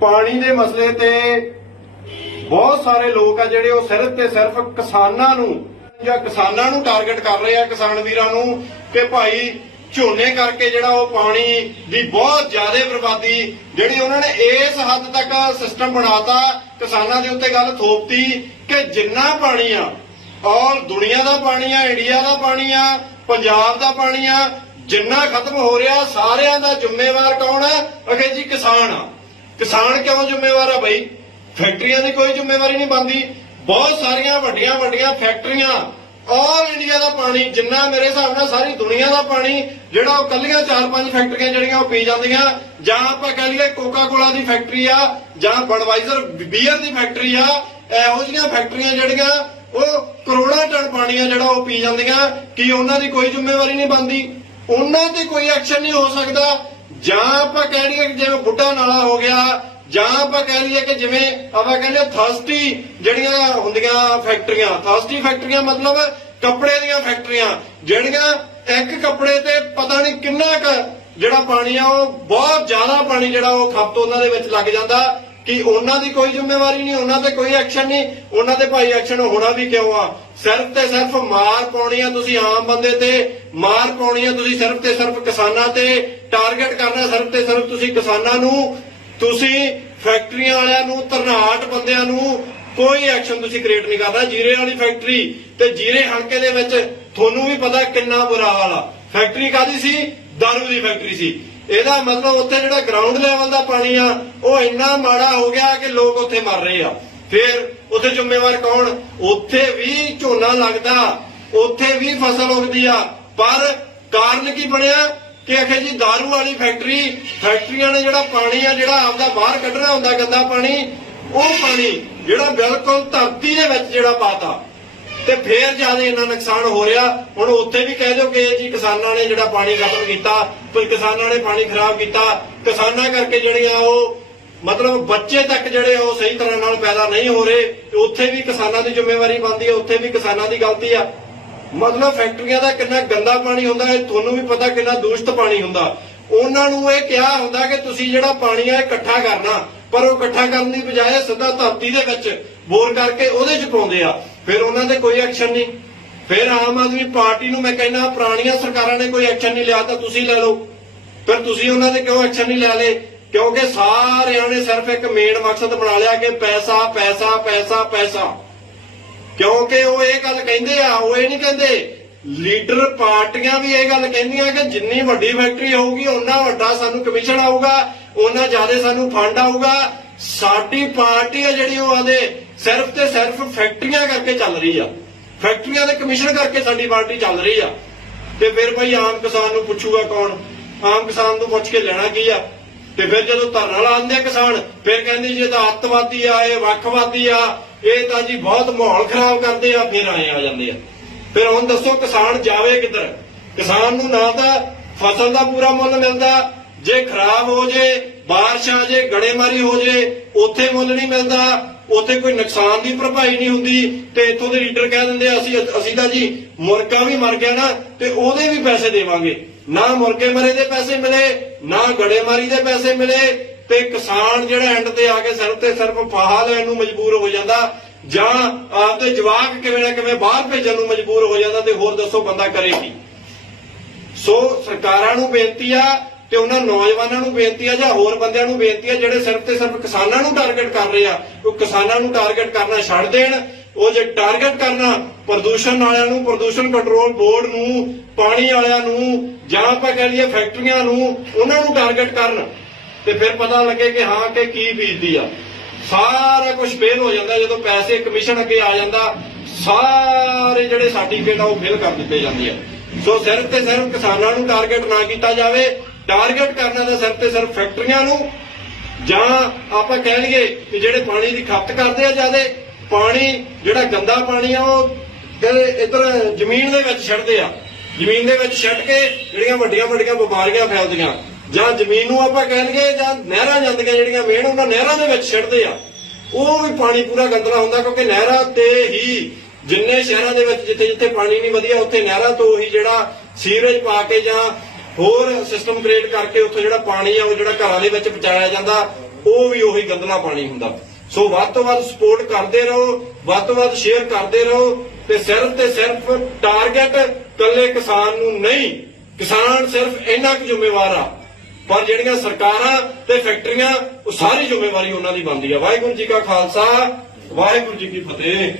ਪਾਣੀ ਦੇ ਮਸਲੇ ਤੇ ਬਹੁਤ ਸਾਰੇ ਲੋਕ ਆ ਜਿਹੜੇ ਉਹ ਸਿਰਫ ਤੇ ਸਿਰਫ ਕਿਸਾਨਾਂ ਨੂੰ ਜਾਂ ਕਿਸਾਨਾਂ ਨੂੰ ਟਾਰਗੇਟ ਕਰ ਰਹੇ ਆ ਕਿਸਾਨ ਵੀਰਾਂ ਨੂੰ ਕਿ ਭਾਈ ਝੋਨੇ ਕਰਕੇ ਜਿਹੜਾ ਉਹ ਪਾਣੀ ਦੀ ਬਹੁਤ ਜ਼ਿਆਦਾ ਬਰਬਾਦੀ ਜਿਹੜੀ ਉਹਨਾਂ ਨੇ ਇਸ ਹੱਦ ਤੱਕ ਸਿਸਟਮ ਬਣਾਤਾ, ਕਿਸਾਨਾਂ ਦੇ ਉੱਤੇ ਗੱਲ ਥੋਪਤੀ ਕਿ ਜਿੰਨਾ ਪਾਣੀ ਆ ਔਰ ਦੁਨੀਆ ਦਾ ਪਾਣੀ ਆ ਇੰਡੀਆ ਦਾ ਪਾਣੀ ਆ, ਪੰਜਾਬ ਦਾ ਪਾਣੀ ਆ, ਜਿੰਨਾ ਖਤਮ ਹੋ ਰਿਹਾ, ਸਾਰਿਆਂ ਦਾ ਜ਼ਿੰਮੇਵਾਰ ਕੌਣ ਹੈ ਅਗੇ ਜੀ ਕਿਸਾਨ ਆ। ਕਿਸਾਨ ਕਿਉਂ ਜ਼ਿੰਮੇਵਾਰ ਆ ਬਈ? ਫੈਕਟਰੀਆਂ ਦੀ ਕੋਈ ਜ਼ਿੰਮੇਵਾਰੀ ਨਹੀਂ ਬਣਦੀ। ਬਹੁਤ ਸਾਰੀਆਂ ਵੱਡੀਆਂ ਵੱਡੀਆਂ ਫੈਕਟਰੀਆਂ ਆਲ ਇੰਡੀਆ ਦਾ ਪਾਣੀ, ਜਿੰਨਾ ਮੇਰੇ ਹਿਸਾਬ ਨਾਲ ਸਾਰੀ ਦੁਨੀਆ ਦਾ ਪਾਣੀ, ਜਿਹੜਾ ਉਹ ਕੱਲੀਆਂ ਚਾਰ ਪੰਜ ਫੈਕਟਰੀਆਂ ਜਿਹੜੀਆਂ ਉਹ ਪੀ ਜਾਂਦੀਆਂ। ਜਾਂ ਆਪਾਂ ਕਹਿ ਲਈਏ ਕੋਕਾ ਕੋਲਾ ਦੀ ਫੈਕਟਰੀ ਆ, ਜਾਂ ਬਡਵਾਈਜ਼ਰ ਬੀਅਰ ਦੀ ਫੈਕਟਰੀ ਆ, ਇਹੋ ਜਿਹੀਆਂ ਫੈਕਟਰੀਆਂ ਜਿਹੜੀਆਂ, ਉਹ ਕਰੋੜਾਂ ਟਨ ਪਾਣੀ ਆ ਜਿਹੜਾ ਉਹ ਪੀ ਜਾਂਦੀਆਂ। ਕਿ ਉਹਨਾਂ ਦੀ ਕੋਈ ਜ਼ਿੰਮੇਵਾਰੀ ਨਹੀਂ ਬਣਦੀ? ਉਹਨਾਂ ਤੇ ਕੋਈ ਐਕਸ਼ਨ ਨਹੀਂ ਹੋ ਸਕਦਾ। ਜਾਂ ਆਪਾਂ ਕਹਿ ਲਈਏ ਜਿਵੇਂ ਬੁੱਢਾ ਨਾਲਾ ਹੋ ਗਿਆ, ਜਾਂ ਆਪਾਂ ਕਹਿ ਲਈਏ ਕਿ ਜਿਵੇਂ ਆਪਾਂ ਕਹਿੰਦੇ ਥਰਸਟੀ ਜਿਹੜੀਆਂ ਹੁੰਦੀਆਂ ਫੈਕਟਰੀਆਂ ਥਰਸਟੀ ਫੈਕਟਰੀਆਂ ਮਤਲਬ ਕੱਪੜੇ ਦੀਆਂ ਫੈਕਟਰੀਆਂ, ਜਿਹੜੀਆਂ ਇੱਕ ਕੱਪੜੇ ਤੇ ਪਤਾ ਨਹੀਂ ਕਿੰਨਾ ਕੁ ਜਿਹੜਾ ਪਾਣੀ ਆ, ਉਹ ਬਹੁਤ ਜ਼ਿਆਦਾ ਪਾਣੀ ਜਿਹੜਾ ਉਹ ਖਪਤ ਉਹਨਾਂ ਦੇ ਵਿੱਚ ਲੱਗ ਜਾਂਦਾ। ਕਿ ਉਹਨਾਂ ਦੀ ਕੋਈ ਜ਼ਿੰਮੇਵਾਰੀ ਨਹੀਂ, ਉਹਨਾਂ ਤੇ ਕੋਈ ਐਕਸ਼ਨ ਨਹੀਂ। ਉਹਨਾਂ ਤੇ ਭਾਈ ਐਕਸ਼ਨ ਹੋਣਾ ਵੀ ਕਿਉਂ ਆ? ਸਿਰਫ ਤੇ ਸਿਰਫ ਮਾਰ ਪਾਉਣੀ ਆ ਤੁਸੀਂ ਆਮ ਬੰਦੇ ਤੇ। ਮਾਰ ਪਾਉਣੀ ਆ ਤੁਸੀਂ ਸਿਰਫ ਤੇ ਸਿਰਫ ਕਿਸਾਨਾਂ ਤੇ। ਟਾਰਗੇਟ ਕਰਨਾ ਸਿਰਫ ਤੇ ਸਿਰਫ ਤੁਸੀਂ ਕਿਸਾਨਾਂ ਨੂੰ। ਤੁਸੀਂ ਫੈਕਟਰੀਆਂ ਵਾਲਿਆਂ ਨੂੰ ਤਰਨਾਟ ਬੰਦਿਆਂ ਨੂੰ ਕੋਈ ਐਕਸ਼ਨ ਤੁਸੀਂ ਕ੍ਰੀਏਟ ਨਹੀਂ ਕਰਦਾ ਜੀਰੇ ਵਾਲੀ ਫੈਕਟਰੀ ਤੇ ਜੀਰੇ ਹਲਕੇ ਦੇ ਵਿੱਚ ਤੁਹਾਨੂੰ ਵੀ ਪਤਾ ਕਿੰਨਾ ਬੁਰਾ ਹਾਲ ਆ। ਫੈਕਟਰੀ ਕਾਦੀ ਸੀ? ਦਾਰੂ ਦੀ ਫੈਕਟਰੀ ਸੀ। ਇਹਦਾ ਮਤਲਬ ਉੱਥੇ ਜਿਹੜਾ ਗਰਾਊਂਡ ਲੈਵਲ ਦਾ ਪਾਣੀ ਆ, ਉਹ ਇੰਨਾ ਮਾੜਾ ਹੋ ਗਿਆ ਕਿ ਲੋਕ ਉੱਥੇ ਮਰ ਰਹੇ ਆ। ਫਿਰ ਉੱਥੇ ਜ਼ਿੰਮੇਵਾਰ ਕੌਣ? ਉੱਥੇ ਵੀ ਝੋਨਾ ਲੱਗਦਾ, ਉੱਥੇ ਵੀ ਫਸਲ ਉਗਦੀ ਆ। ਪਰ ਕਾਰਨ ਕੀ ਬਣਿਆ? ਕਿ ਅਖੇ ਜੀ दारू ਵਾਲੀ ਫੈਕਟਰੀ ਫੈਕਟਰੀਆਂ ਨੇ ਜਿਹੜਾ ਪਾਣੀ ਆ, ਜਿਹੜਾ ਆਪਦਾ ਬਾਹਰ ਕੱਢਣਾ ਹੁੰਦਾ ਗੰਦਾ ਪਾਣੀ, ਉਹ ਪਾਣੀ ਜਿਹੜਾ ਬਿਲਕੁਲ ਧਰਤੀ ਦੇ ਵਿੱਚ ਜਿਹੜਾ ਪਾਤਾ। ਤੇ ਫੇਰ ਜ਼ਿਆਦਾ ਇੰਨਾ ਨੁਕਸਾਨ ਹੋ ਰਿਹਾ। ਹੁਣ ਉੱਥੇ ਵੀ ਕਹਿ ਦਿਓ ਕਿ ਜੀ ਕਿਸਾਨਾਂ ਨੇ ਜਿਹੜਾ ਪਾਣੀ ਖਤਮ ਕੀਤਾ, ਕੋਈ ਕਿਸਾਨਾਂ ਨੇ ਪਾਣੀ ਖਰਾਬ ਕੀਤਾ। ਕਿਸਾਨਾਂ ਕਰਕੇ ਜਿਹੜੀਆਂ ਉਹ, ਮਤਲਬ ਬੱਚੇ ਤੱਕ ਜਿਹੜੇ ਉਹ ਸਹੀ ਤਰ੍ਹਾਂ ਨਾਲ ਪੈਦਾ ਨਹੀਂ ਹੋ ਰਹੇ। ਉੱਥੇ ਵੀ ਕਿਸਾਨਾਂ ਦੀ ਜ਼ਿੰਮੇਵਾਰੀ ਬਣਦੀ ਹੈ ਉੱਥੇ ਵੀ ਕਿਸਾਨਾਂ ਦੀ ਗਲਤੀ ਆ। ਮਤਲਬ ਫੈਕਟਰੀਆਂ ਦਾ ਕਿੰਨਾ ਗੰਦਾ ਪਾਣੀ ਹੁੰਦਾ ਹੈ ਤੁਹਾਨੂੰ ਵੀ ਪਤਾ ਕਿੰਨਾ ਦੂਸ਼ਿਤ ਪਾਣੀ ਹੁੰਦਾ। ਉਹਨਾਂ ਨੂੰ ਇਹ ਕਿਹਾ ਹੁੰਦਾ ਕਿ ਤੁਸੀਂ ਜਿਹੜਾ ਪਾਣੀ ਆ ਇਕੱਠਾ ਕਰਨਾ। ਪਰ ਉਹ ਇਕੱਠਾ ਕਰਨ ਦੀ ਬਜਾਏ ਸਿੱਧਾ ਧਰਤੀ ਦੇ ਵਿੱਚ ਬੋਰ ਕਰਕੇ ਉਹਦੇ 'ਚ ਪਾਉਂਦੇ ਆ। ਫਿਰ ਉਹਨਾਂ ਦੇ ਕੋਈ ਐਕਸ਼ਨ ਨਹੀਂ। ਫਿਰ ਆਮ ਆਦਮੀ ਪਾਰਟੀ ਨੂੰ ਮੈਂ ਕਹਿੰਦਾ, ਪੁਰਾਣੀਆਂ ਸਰਕਾਰਾਂ ਨੇ ਕੋਈ ਐਕਸ਼ਨ ਨਹੀਂ ਲਿਆ ਤਾਂ ਤੁਸੀਂ ਲੈ ਲਓ। ਫਿਰ ਤੁਸੀਂ ਉਹਨਾਂ ਦੇ ਕਿਉਂ ਐਕਸ਼ਨ ਨਹੀਂ ਲਿਆ ਲੇ ਕਿਉਂਕਿ ਸਾਰਿਆਂ ਨੇ ਸਿਰਫ ਇੱਕ ਮੇਨ ਮਕਸਦ ਬਣਾ ਲਿਆ ਕਿ ਪੈਸਾ ਪੈਸਾ ਪੈਸਾ ਪੈਸਾ। ਕਿਉਂਕਿ ਉਹ ਇਹ ਗੱਲ ਕਹਿੰਦੇ ਆ, ਉਹ ਇਹ ਨਹੀਂ ਕਹਿੰਦੇ, ਲੀਡਰ ਪਾਰਟੀਆਂ ਵੀ ਇਹ ਗੱਲ ਕਹਿੰਦੀਆਂ ਕਿ ਜਿੰਨੀ ਵੱਡੀ ਫੈਕਟਰੀ ਹੋਊਗੀ, ਓਨਾ ਵੱਡਾ ਸਾਨੂੰ ਕਮਿਸ਼ਨ ਆਊਗਾ, ਓਨਾ ਜ਼ਿਆਦਾ ਸਾਨੂੰ ਫੰਡ ਆਊਗਾ। ਸਾਡੀ ਪਾਰਟੀ ਆ ਜਿਹੜੀ ਉਹ ਆਦੇ ਸਿਰਫ ਤੇ ਸਿਰਫ ਫੈਕਟਰੀਆਂ ਕਰਕੇ ਚੱਲ ਰਹੀ ਆ। ਫੈਕਟਰੀਆਂ ਦੇ ਕਮਿਸ਼ਨ ਕਰਕੇ ਸਾਡੀ ਪਾਰਟੀ ਚੱਲ ਰਹੀ ਆ। ਤੇ ਫਿਰ ਭਾਈ ਆਮ ਕਿਸਾਨ ਨੂੰ ਪੁੱਛੂਗਾ ਕੌਣ? ਆਮ ਕਿਸਾਨ ਨੂੰ ਪੁੱਛ ਕੇ ਲੈਣਾ ਕੀ ਆ? ਤੇ ਫਿਰ ਜਦੋਂ ਧਰਨਾ ਲਾਉਂਦੇ ਆ ਕਿਸਾਨ, ਫਿਰ ਕਹਿੰਦੇ ਜੀ ਇਹ ਤਾਂ ਅੱਤਵਾਦੀ ਆ, ਇਹ ਵੱਖਵਾਦੀ ਆ, ਇਹ ਤਾਂ ਜੀ ਬਹੁਤ ਮਾਹੌਲ ਖਰਾਬ ਕਰਦੇ ਆ, ਫਿਰ ਆਏ ਆ ਜਾਂਦੇ ਆ। ਫਿਰ ਹੁਣ ਦੱਸੋ ਕਿਸਾਨ ਜਾਵੇ ਕਿੱਧਰ? ਕਿਸਾਨ ਨੂੰ ਨਾ ਤਾਂ ਫਸਲ ਦਾ ਪੂਰਾ ਮੁੱਲ ਮਿਲਦਾ, ਜੇ ਖਰਾਬ ਹੋ ਜੇ ਬਾਰਿਸ਼ ਆ ਜੇ ਗੜੇਮਾਰੀ ਹੋ ਜੇ, ਉੱਥੇ ਮੁੱਲ ਨਹੀਂ ਮਿਲਦਾ, ਉੱਥੇ ਕੋਈ ਨੁਕਸਾਨ ਦੀ ਭਰਪਾਈ ਨਹੀਂ ਹੁੰਦੀ, ਤੇ ਇੱਥੋਂ ਦੇ ਲੀਡਰ ਕਹਿ ਦਿੰਦੇ ਅਸੀਂ ਅਸੀਂ ਤਾਂ ਜੀ ਮੁਰਗਾ ਵੀ ਮਰ ਗਿਆ ਨਾ, ਤੇ ਉਹਦੇ ਵੀ ਪੈਸੇ ਦੇਵਾਂਗੇ। ਨਾ ਮੁਰਗੇ ਮਰੇ ਦੇ ਪੈਸੇ ਮਿਲੇ, ਨਾ ਗੜੇਮਾਰੀ ਦੇ ਪੈਸੇ ਮਿਲੇ, ਤੇ ਕਿਸਾਨ ਜਿਹੜਾ ਐਂਡ ਤੇ ਆ ਕੇ ਸਿਰਫ ਤੇ ਸਿਰਫ ਫਾਹਾ ਲੈਣ ਨੂੰ ਮਜਬੂਰ ਹੋ ਜਾਂਦਾ, ਜਾਂ ਆਪਦੇ ਜਵਾਕ ਕਿਵੇਂ ਨਾ ਕਿਵੇਂ ਬਾਹਰ ਭੇਜਣ ਨੂੰ ਮਜਬੂਰ ਹੋ ਜਾਂਦਾ, ਤੇ ਹੋਰ ਦੱਸੋ ਬੰਦਾ ਕਰੇ ਕੀ। ਸੋ ਸਰਕਾਰਾਂ ਨੂੰ ਬੇਨਤੀ ਆ ਤੇ ਉਹਨਾਂ ਨੌਜਵਾਨਾਂ ਨੂੰ ਬੇਨਤੀ ਆ ਜਾਂ ਹੋਰ ਬੰਦਿਆਂ ਨੂੰ ਬੇਨਤੀ ਆ ਜਿਹੜੇ ਸਿਰਫ ਤੇ ਸਿਰਫ ਕਿਸਾਨਾਂ ਨੂੰ ਟਾਰਗੇਟ ਕਰ ਰਹੇ ਆ, ਉਹ ਕਿਸਾਨਾਂ ਨੂੰ ਟਾਰਗੇਟ ਕਰਨਾ ਛੱਡ ਦੇਣ, ਉਹ ਜੇ ਟਾਰਗੇਟ ਕਰਨਾ, ਪ੍ਰਦੂਸ਼ਣ ਵਾਲਿਆਂ ਨੂੰ, ਪ੍ਰਦੂਸ਼ਣ ਕੰਟਰੋਲ ਬੋਰਡ ਨੂੰ, ਪਾਣੀ ਵਾਲਿਆਂ ਨੂੰ, ਜਾਂ ਆਪਾਂ ਕਹਿ ਲਈਏ ਫੈਕਟਰੀਆਂ ਨੂੰ, ਉਹਨਾਂ ਨੂੰ ਟਾਰਗੇਟ ਕਰਨ। ਤੇ ਫਿਰ ਪਤਾ ਲੱਗੇ ਕਿ ਹਾਂ ਕਿ ਕੀ ਬੀਜਦੀ ਆ। ਸਾਰਾ ਕੁਝ ਫੇਲ ਹੋ ਜਾਂਦਾ, ਜਦੋਂ ਪੈਸੇ ਕਮਿਸ਼ਨ ਅੱਗੇ ਆ ਜਾਂਦਾ, ਸਾਰੇ ਜਿਹੜੇ ਸਰਟੀਫਿਕੇਟ ਆ ਉਹ ਫੇਲ ਕਰ ਦਿੱਤੇ ਜਾਂਦੇ ਆ। ਸੋ ਸਿਰਫ ਤੇ ਸਿਰਫ ਕਿਸਾਨਾਂ ਨੂੰ ਟਾਰਗੇਟ ਨਾ ਕੀਤਾ ਜਾਵੇ ਟਾਰਗੇਟ ਕਰਨਾ ਦਾ ਸਿਰਫ ਤੇ ਸਿਰਫ ਫੈਕਟਰੀਆਂ ਨੂੰ, ਜਾਂ ਆਪਾਂ ਕਹਿ ਲਈਏ ਕਿ ਜਿਹੜੇ ਪਾਣੀ ਦੀ ਖਪਤ ਕਰਦੇ ਆ ਜ਼ਿਆਦਾ, ਪਾਣੀ, ਜਿਹੜਾ ਗੰਦਾ ਪਾਣੀ ਆ, ਉਹ ਇਧਰ ਜ਼ਮੀਨ ਦੇ ਵਿੱਚ ਛੱਡਦੇ ਆ। ਜ਼ਮੀਨ ਦੇ ਵਿੱਚ ਛੱਡ ਕੇ ਜਿਹੜੀਆਂ ਵੱਡੀਆਂ ਵੱਡੀਆਂ ਬਿਮਾਰੀਆਂ ਫੈਲਦੀਆਂ, ਜਾਂ ਜ਼ਮੀਨ ਨੂੰ ਆਪਾਂ ਕਹਿ ਲਈਏ, ਜਾਂ ਨਹਿਰਾਂ ਜਾਂਦੀਆਂ ਜਿਹੜੀਆਂ ਮੇਨ ਉਹਨਾਂ ਨਹਿਰਾਂ ਦੇ ਵਿੱਚ ਛੱਡਦੇ ਆ। ਉਹ ਵੀ ਪਾਣੀ ਪੂਰਾ ਗੰਦਲਾ ਹੁੰਦਾ, ਕਿਉਂਕਿ ਨਹਿਰਾਂ ਤੇ ਹੀ ਜਿੰਨੇ ਸ਼ਹਿਰਾਂ ਦੇ ਵਿੱਚ ਜਿੱਥੇ ਜਿੱਥੇ ਪਾਣੀ ਨਹੀਂ ਵਧੀਆ, ਉੱਥੇ ਨਹਿਰਾਂ ਤੋਂ ਹੀ ਜਿਹੜਾ ਸੀਵਰੇਜ ਪਾ ਕੇ ਜਾਂ ਹੋਰ ਸਿਸਟਮ ਕ੍ਰੀਏਟ ਕਰਕੇ ਉੱਥੇ ਜਿਹੜਾ ਪਾਣੀ ਆ ਉਹ ਜਿਹੜਾ ਘਰਾਂ ਦੇ ਵਿੱਚ ਪਹੁੰਚਾਇਆ ਜਾਂਦਾ, ਉਹ ਵੀ ਉਹੀ ਗੰਦਲਾ ਪਾਣੀ ਹੁੰਦਾ। ਸੋ ਵੱਧ ਤੋਂ ਵੱਧ ਸਪੋਰਟ ਕਰਦੇ ਰਹੋ, ਵੱਧ ਤੋਂ ਵੱਧ ਸ਼ੇਅਰ ਕਰਦੇ ਰਹੋ ਤੇ ਸਿਰਫ ਤੇ ਸਿਰਫ ਟਾਰਗੇਟ ਕੱਲੇ ਕਿਸਾਨ ਨੂੰ ਨਹੀਂ, ਕਿਸਾਨ ਸਿਰਫ ਇੰਨਾ ਕੁ ਜ਼ਿੰਮੇਵਾਰ ਆ। ਪਰ ਜਿਹੜੀਆਂ ਸਰਕਾਰਾਂ ਤੇ ਫੈਕਟਰੀਆਂ ਉਹ ਸਾਰੀ ਜ਼ਿੰਮੇਵਾਰੀ ਉਹਨਾਂ ਦੀ ਬਣਦੀ ਆ। ਵਾਹਿਗੁਰੂ ਜੀ ਕਾ ਖਾਲਸਾ, ਵਾਹਿਗੁਰੂ ਜੀ ਕੀ ਫਤਿਹ।